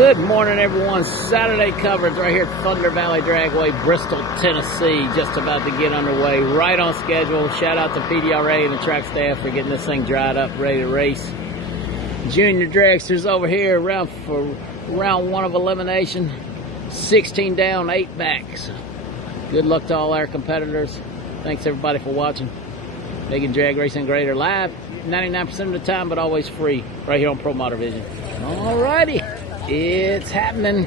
Good morning, everyone. Saturday coverage right here at Thunder Valley Dragway, Bristol, Tennessee. Just about to get underway, right on schedule. Shout out to PDRA and the track staff for getting this thing dried up, ready to race. Junior dragsters over here for round one of elimination. 16 down, 8 back. So good luck to all our competitors. Thanks everybody for watching. Making drag racing greater live 99% of the time, but always free right here on Pro Motor Vision. Alrighty, it's happening.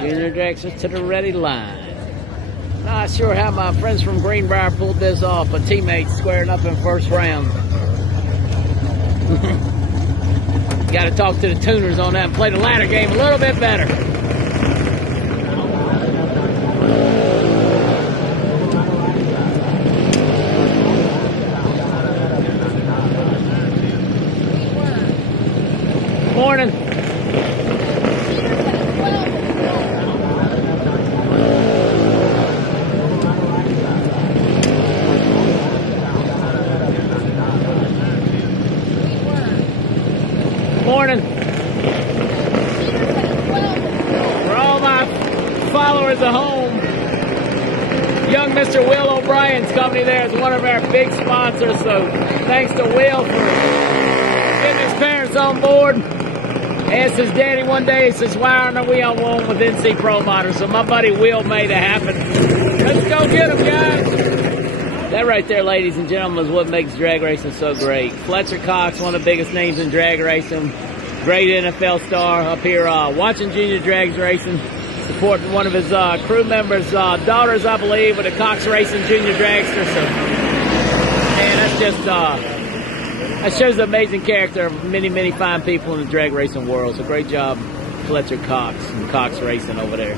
Junior dragsters to the ready line. Not sure how my friends from Greenbrier pulled this off, but teammates squaring up in first round. Got to talk to the tuners on that and play the ladder game a little bit better. Morning. Morning. For all my followers at home, young Mr. Will O'Brien's company there is one of our big sponsors, so thanks to Will for getting his parents on board. Asked his daddy one day, he says, why aren't we on one with NC Pro Motor? So my buddy Will made it happen. Let's go get him, guys. That right there, ladies and gentlemen, is what makes drag racing so great. Fletcher Cox, one of the biggest names in drag racing. Great NFL star up here watching junior drags racing. Supporting one of his crew members' daughters, I believe, with a Cox Racing Junior Dragster. So, man, that's just... that shows the amazing character of many, many fine people in the drag racing world. So great job, Fletcher Cox and Cox Racing over there.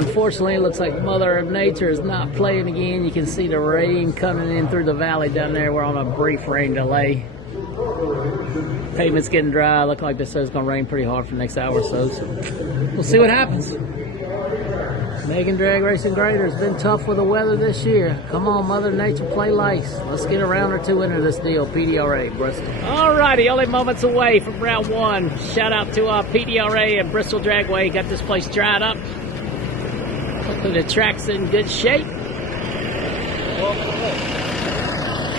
Unfortunately, it looks like Mother Nature is not playing again. You can see the rain coming in through the valley down there. We're on a brief rain delay. Pavement's getting dry. Look like this is going to rain pretty hard for the next hour or so. So we'll see what happens. Making drag racing greater. It's been tough with the weather this year. Come on, Mother Nature, play nice. Let's get a round or two into this deal. PDRA, Bristol. Alrighty, only moments away from round one. Shout out to PDRA and Bristol Dragway. Got this place dried up. Hopefully the track's in good shape.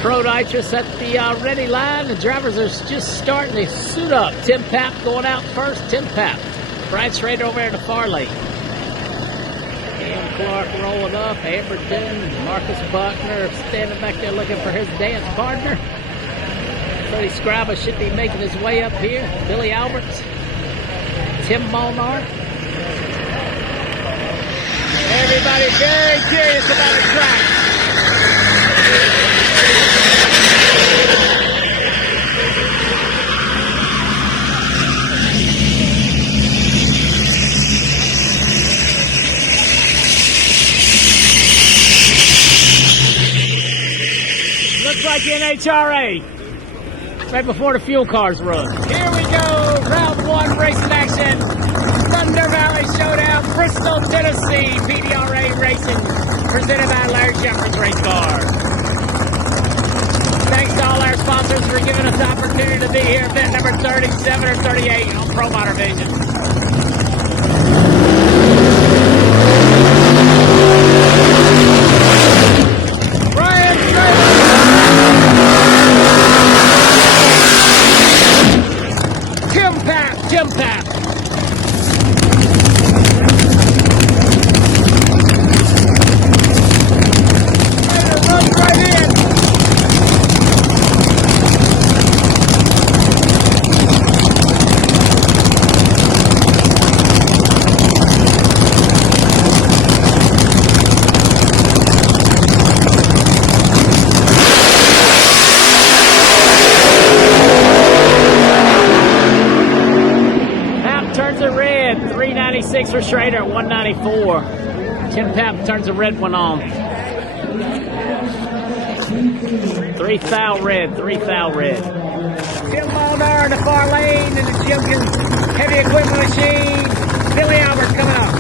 Pro Nitrous at the ready line. The drivers are just starting to suit up. Tim Papp going out first. Tim Papp. Brian Schrader over in the far lane. Cam Clark rolling up. Amberton. Marcus Buckner standing back there looking for his dance partner. Freddie Scriba should be making his way up here. Billy Alberts. Tim Molnar. Everybody very curious about the track. Looks like NHRA right before the fuel cars run. Here we go, round one racing action. Thunder Valley Showdown, Bristol, Tennessee. PDRA Racing, presented by Larry Jeffers Race Car. Thanks to all our sponsors for giving us the opportunity to be here. Event number 37 or 38 on Pro Motor Vision. Tim Papp. Runs right in. Turns it red, 396 for Schrader at 194. Tim Papp turns the red one on. 3 foul red, 3 foul red. Tim Molnar in the far lane in the Jimkins heavy equipment machine. Billy Alberts coming up.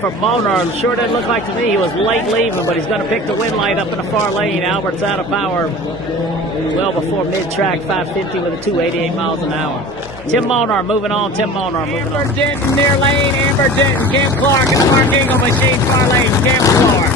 For Molnar, sure didn't look like to me he was late leaving, but he's going to pick the win light up in the far lane. Albert's out of power well before mid-track, 550 with a 288 miles an hour. Tim Molnar moving on. Tim Molnar moving on. Amber Denton near lane. Amber Denton. Cam Clark in the Mark Ingle machine, far lane. Cam Clark.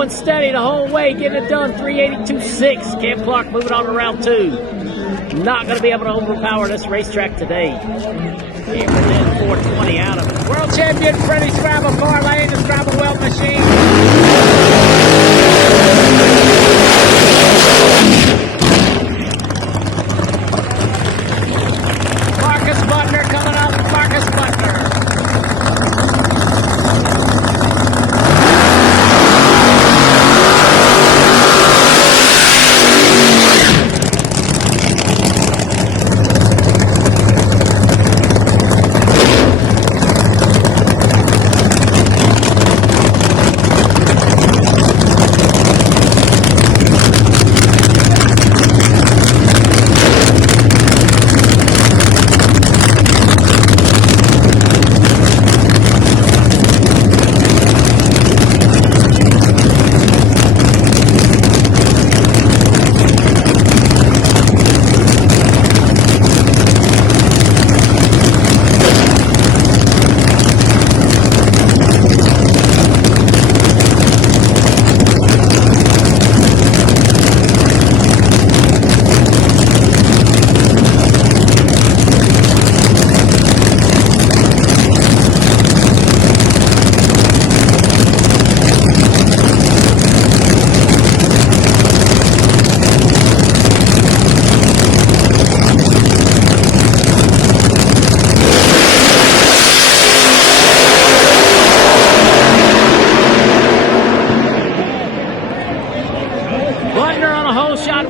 slow and steady the whole way, getting it done. 382.6. Cam Clark moving on to round 2. Not going to be able to overpower this racetrack today. He in 420 out of it. World champion Freddie Scrabble car lane, the Scrabble weld machine. Marcus Butner coming up. Marcus Butner.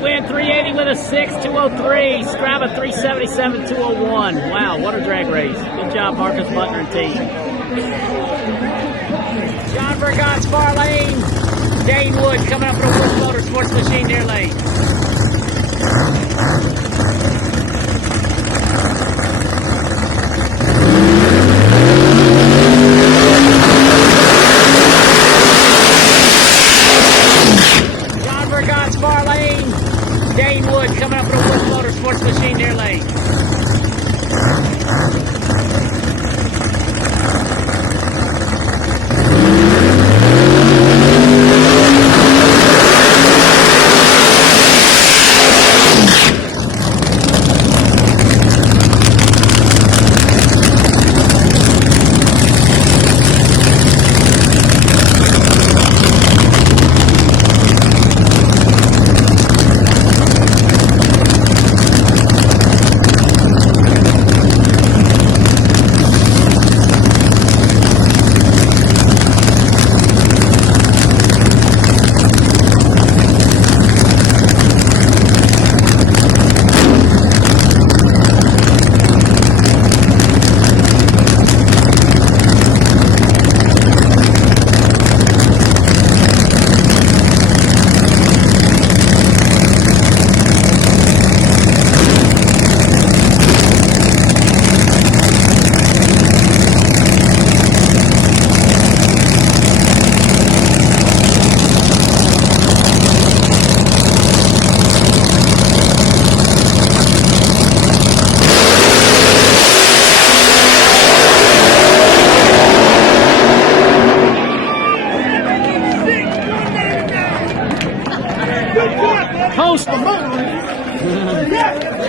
Win 380 with a 6, 203. Strava 377, 201. Wow, what a drag race. Good job, Marcus Butner and team. John Burgott's far lane. Dane Wood coming up with a Wolf Motorsports machine near lane. Dane Wood coming up with a Wolf Motorsports machine near lane.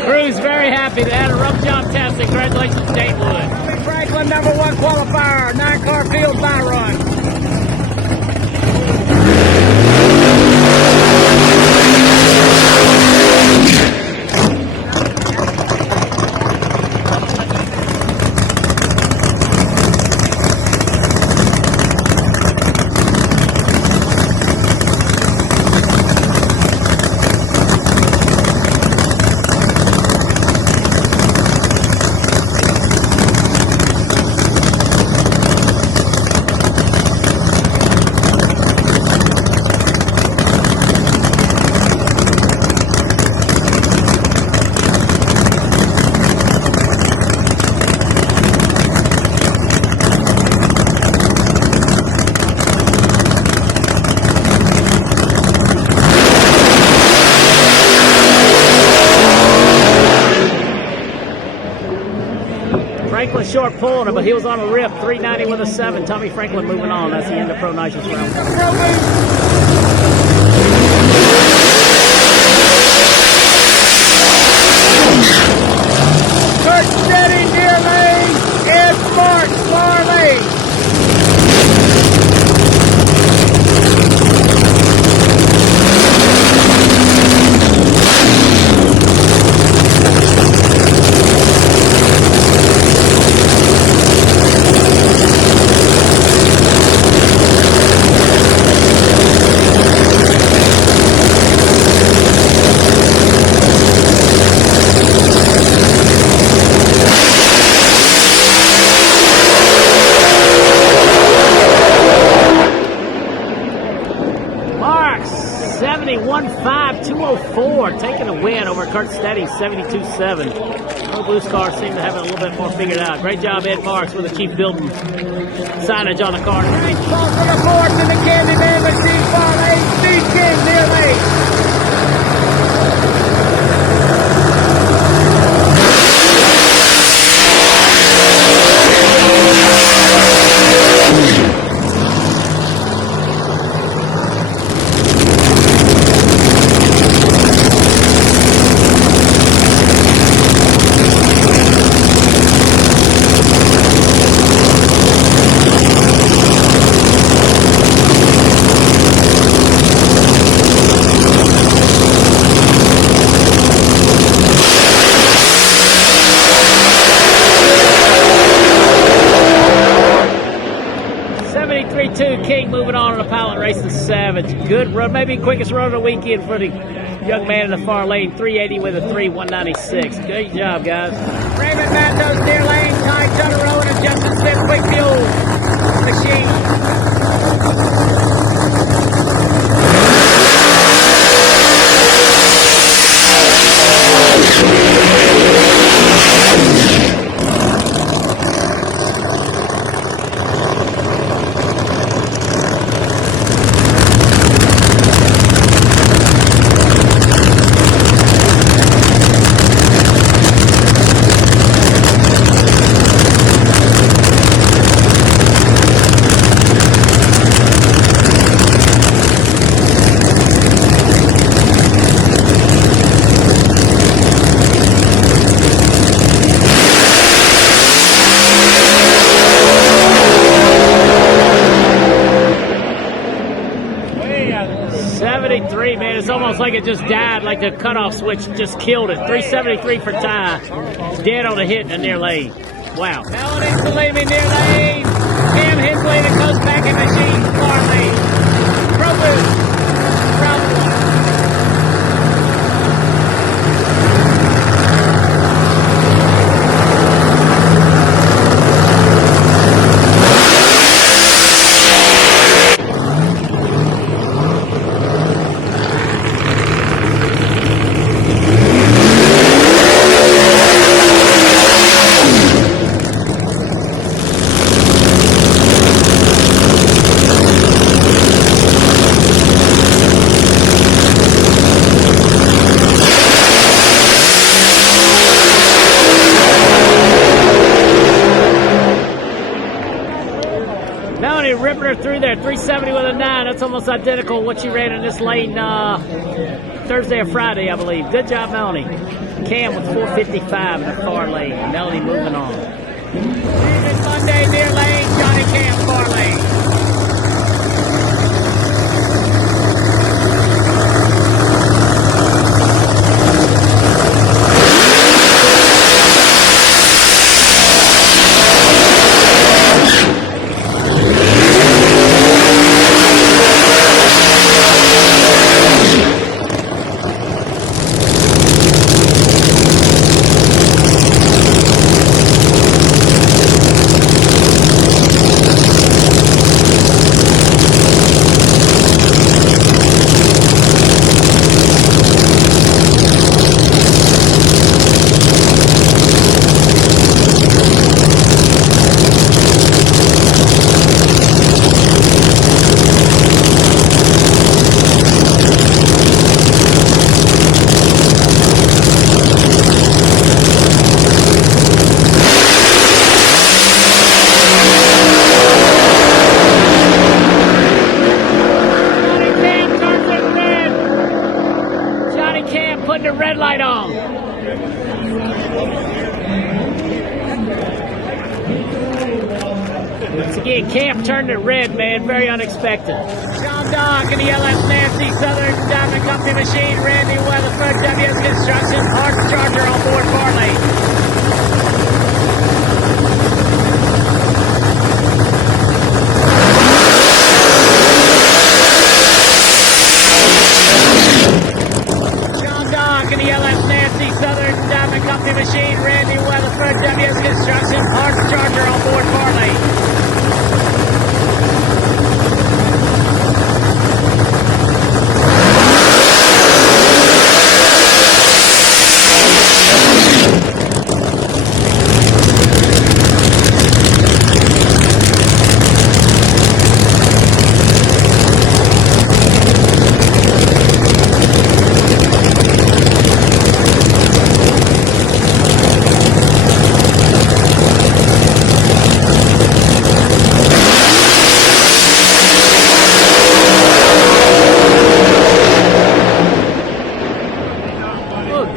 Crew's very happy. They had a rough job testing. Congratulations, Dane Wood. Franklin, #1 qualifier, 9-car field by run. Franklin short pulling him, but he was on a rip. 390 with a 7. Tommy Franklin moving on. That's the end of Pro Nitrous round. 75-204, taking the win over Kurt Steady, 72-7. The Blues cars seem to have it a little bit more figured out. Great job, Ed Marks, with the Chief Building signage on the car. Nice ball for the fourth to the Candyman machine car lane. Steve King near lane. King moving on to the pilot race to Savage. Good run, maybe quickest run of the weekend for the young man in the far lane. 380 with a 3:196. Great job, guys. Raymond Mattos, near lane. Ty Tutterow and Justin Smith, quick fuel machine. 73, man. It's almost like it just died, like the cutoff switch just killed it. 373 for Ty. Dead on the hit in the near lane. Wow. Melody Salimi near lane. Cam Hensley that goes back in machine far lane. Pro boost. Round one. Ripping her through there, 370 with a 9. That's almost identical to what she ran in this lane Thursday or Friday, I believe. Good job, Melanie. Cam with 455 in the far lane. Melanie moving on. David Monday, near lane. Johnny Cam, far lane. Putting the red light on. Once again, Camp turned it red, man. Very unexpected. John Dock in the LS Nancy Southern Diamond Company machine. Randy Weatherford, WS Construction. Arts Charger on board far lane. Southern Diamond Company machine, Randy Weatherford, WS Construction, Arts Charger on board far lane.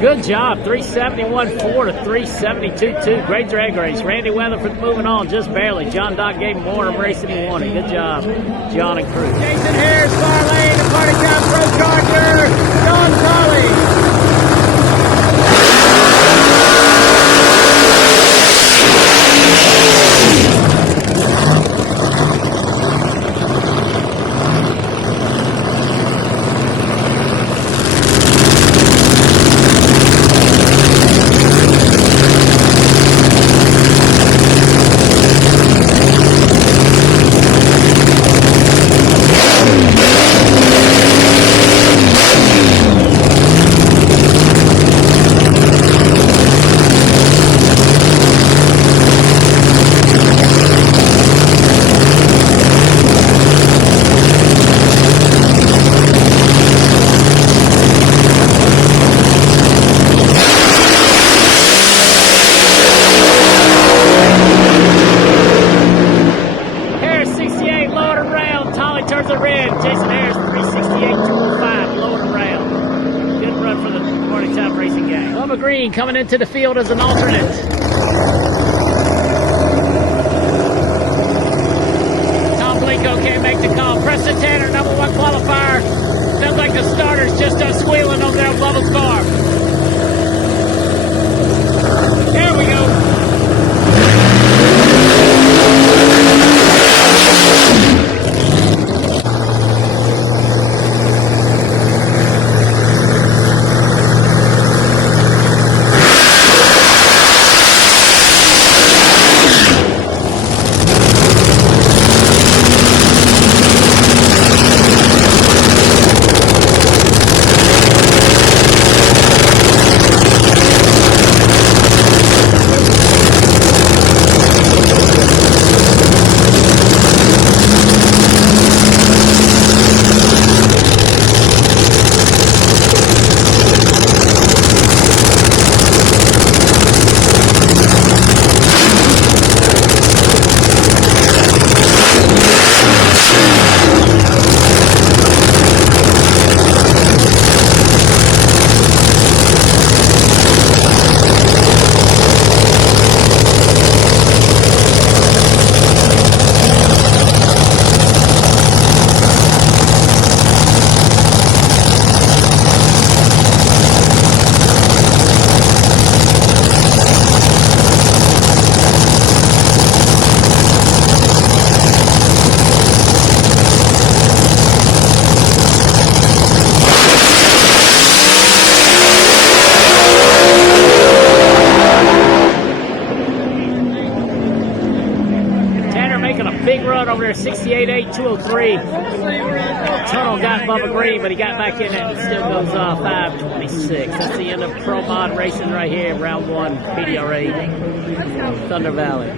Good job, 371.4 to 372.2. Great drag race. Randy Weatherford moving on just barely. John Dock gave him more. Racing he wanted. Good job, John and crew. Jason Harris, far lane, the Party Town Pro Charger, Don Colley. Jason Harris, 368.205, low and around. Good run for the Party Time Racing gang. Bubba Green coming into the field as an alternate. Tom Blinko can't make the call. Preston Tanner, number 1 qualifier. Sounds like the starter's just squealing over there on Bubba's car. There we go. Big run over there, 68.8, 203. Tunnel got Bubba Green, but he got back in it and still goes 5:26. That's the end of Pro Mod racing right here, round 1, PDRA, Thunder Valley.